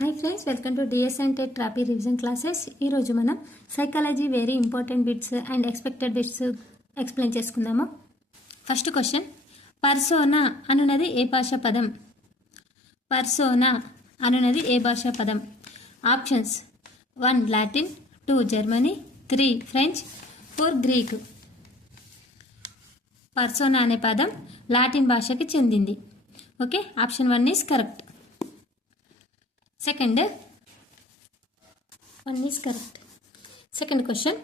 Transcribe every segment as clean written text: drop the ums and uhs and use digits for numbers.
Hi friends, welcome to DS and tech ట్రాపీ revision classes. ఈరోజు మనం psychology very important bits and expected bits explain చేసుకుందాము. First question, persona అనున్నది ఏ భాషా పదం? పర్సోనా అనున్నది ఏ భాషా పదం? Options: 1 Latin, 2 Germany, 3 French, 4 Greek. Persona అనే పదం లాటిన్ భాషకి చెందింది. Okay, option 1 is correct. Second question,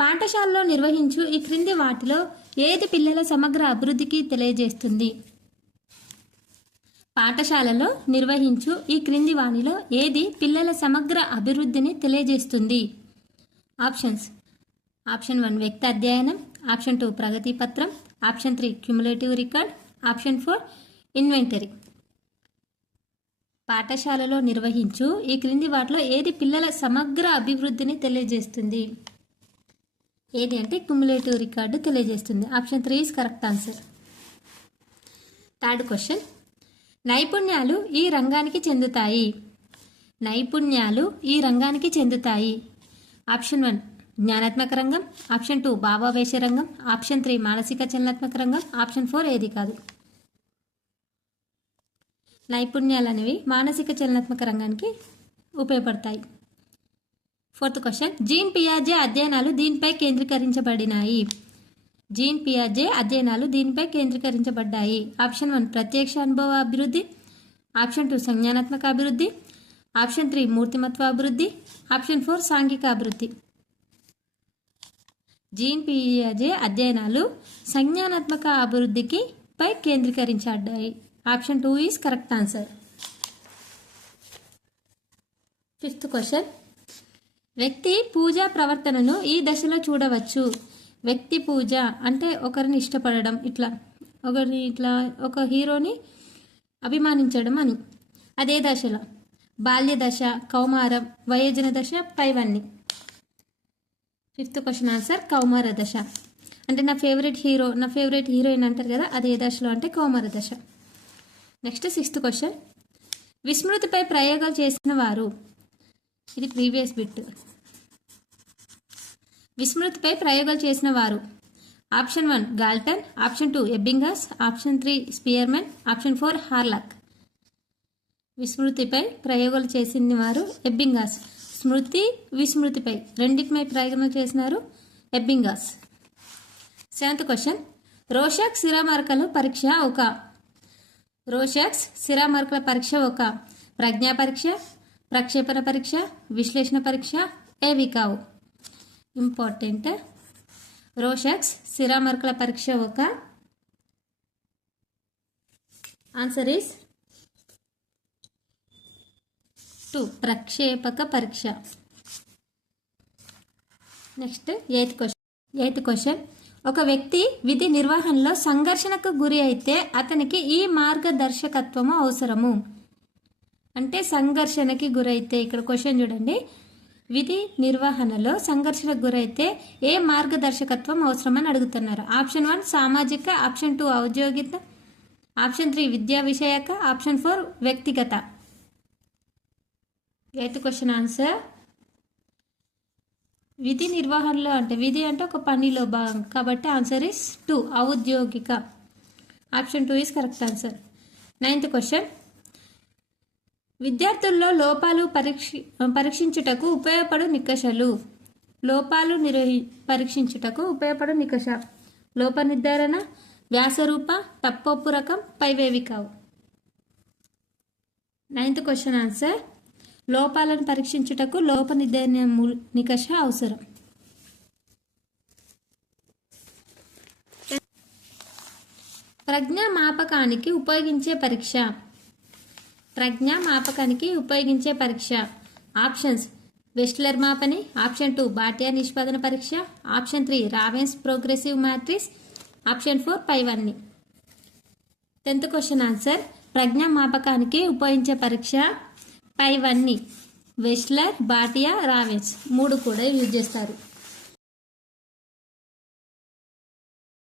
పాఠశాలలో నిర్వహించు ఈ క్రింది వాటిలో ఏది పిల్లల సమగ్ర అభివృద్ధికి తెలియజేస్తుంది? పాఠశాలలో నిర్వహించు ఈ క్రింది వాటిలో ఏది పిల్లల సమగ్ర అభివృద్ధిని తెలియజేస్తుంది? ఆప్షన్స్: ఆప్షన్ 1 వ్యక్తి అధ్యయనం, ఆప్షన్ 2 ప్రగతి పత్రం, option 3 cumulative record, option 4 inventory. పాఠశాలలో నిర్వహించు ఈ క్రింది వాటిలో ఏది పిల్లల సమగ్ర అభివృద్ధిని తెలియజేస్తుంది? ఏది అంటే క్యుములేటివ్ రికార్డు తెలియజేస్తుంది. Option 3 is correct answer. Third question, నైపుణ్యాలు ఈ రంగానికి చెందుతాయి. నైపుణ్యాలు ఈ రంగానికి చెందుతాయి. ఆప్షన్ 1 జ్ఞానాత్మక రంగం, ఆప్షన్ 2 భావావేశ రంగం, ఆప్షన్ 3 మానసిక చలనాత్మక రంగం, ఆప్షన్ 4 ఏది కాదు. నైపుణ్యాలు అనేవి మానసిక చలనాత్మక రంగానికి ఉపయోగపడతాయి. ఫోర్త్ క్వశ్చన్, జీన్ పియాజే అధ్యయనాలు దీనిపై కేంద్రీకరించబడినాయి. జీన్ పియాజే అధ్యయనాలు దీనిపై కేంద్రీకరించబడ్డాయి. ఆప్షన్ 1 ప్రత్యక్ష అనుభవ అభివృద్ధి, ఆప్షన్ 2 సంజ్ఞానాత్మక అభివృద్ధి, ఆప్షన్ 3 మూర్తిమత్వ అభివృద్ధి, ఆప్షన్ 4 సాంఘిక అభివృద్ధి. జీన్ పియాజే అధ్యయనాలు సంజ్ఞానాత్మక అభివృద్ధికి పై కేంద్రీకరించబడ్డాయి. Option 2 is correct answer. Fifth question, వ్యక్తి పూజా ప్రవర్తనను ఈ దశలో చూడవచ్చు. వ్యక్తి పూజ అంటే ఒకరిని ఇష్టపడడం, ఒక హీరోని అభిమానించడం అని. అదే దశలో బాల్య దశ, కౌమారం, వయోజన దశ, పైవన్నీ. ఫిఫ్త్ క్వశ్చన్ ఆన్సర్ కౌమార దశ. అంటే నా ఫేవరెట్ హీరో, నా ఫేవరెట్ హీరోయిన్ అంటారు కదా, అదే దశలో అంటే కౌమార దశ. నెక్స్ట్ సిక్స్త్ క్వశ్చన్, విస్మృతిపై ప్రయోగాలు చేసిన వారు. ఇది ప్రీవియస్ బిట్. విస్మృతిపై ప్రయోగాలు చేసిన వారు. Option 1 Galton, option 2 Ebbinghaus, option 3 Spearman, option 4 Hurlock. విస్మృతిపై ప్రయోగాలు చేసిన వారు ఎబ్బింగాస్. స్మృతి, విస్మృతిపై రెండింటిపై ప్రయోగం చేసినారు ఎబ్బింగాస్. సెవెంత్ క్వశ్చన్, రోషక్ సిరామర్కల పరీక్ష ఒక. రోషక్స్ సిరామర్కల పరీక్ష ఒక ప్రజ్ఞా పరీక్ష, ప్రక్షేపణ పరీక్ష, విశ్లేషణ పరీక్ష, ఏవి కావు. ఇంపార్టెంట్. రోషక్స్ సిరామర్కల పరీక్ష ఒక. ఆన్సర్ ఈస్ 2 ప్రక్షేపక పరీక్ష. నెక్స్ట్ ఎయిత్ క్వశ్చన్, ఒక వ్యక్తి విధి నిర్వహణలో సంఘర్షణకు గురి అయితే అతనికి ఈ మార్గదర్శకత్వము అవసరము. అంటే సంఘర్షణకి గురైతే, ఇక్కడ క్వశ్చన్ చూడండి, విధి నిర్వహణలో సంఘర్షణకు గురైతే ఏ మార్గదర్శకత్వం అవసరమని అడుగుతున్నారు. ఆప్షన్ 1 సామాజిక, ఆప్షన్ 2 ఔద్యోగిక, ఆప్షన్ 3 విద్యా విషయక, ఆప్షన్ 4 వ్యక్తిగత. ఎయిత్ క్వశ్చన్ ఆన్సర్ విధి నిర్వహణలో, అంటే విధి అంటే ఒక పనిలో భాగం కాబట్టి ఆన్సర్ ఈస్ 2 ఔద్యోగిక. Option 2 is correct answer. Ninth question, విద్యార్థుల్లో లోపాలు పరీక్షించుటకు ఉపయోగపడు నికషాలు. లోపాలు పరీక్షించుటకు ఉపయోగపడు నికష. లోప నిర్ధారణ, వ్యాసరూప, తప్పొప్పు రకం, పైవేవి కావు. నైన్త్ క్వశ్చన్ ఆన్సర్ లోపాలను పరీక్షించుటకు లోప నిర్ధారణ నికష అవసరం. ప్రజ్ఞామాపకానికి ఉపయోగించే పరీక్ష. ప్రజ్ఞామాపకానికి ఉపయోగించే పరీక్ష. ఆప్షన్స్: వెస్ట్లర్ మాపని, ఆప్షన్ 2 బాటియా నిష్పాదన పరీక్ష, option 3 ravens progressive matrix, option 4 పైవన్నీ. 10th క్వశ్చన్ ఆన్సర్ ప్రజ్ఞామాపకానికి ఉపయోగించే పరీక్ష పైవన్నీ. వెస్ట్లర్, బాటియా, రావెన్స్ 3 కూడా యూజ్ చేస్తారు.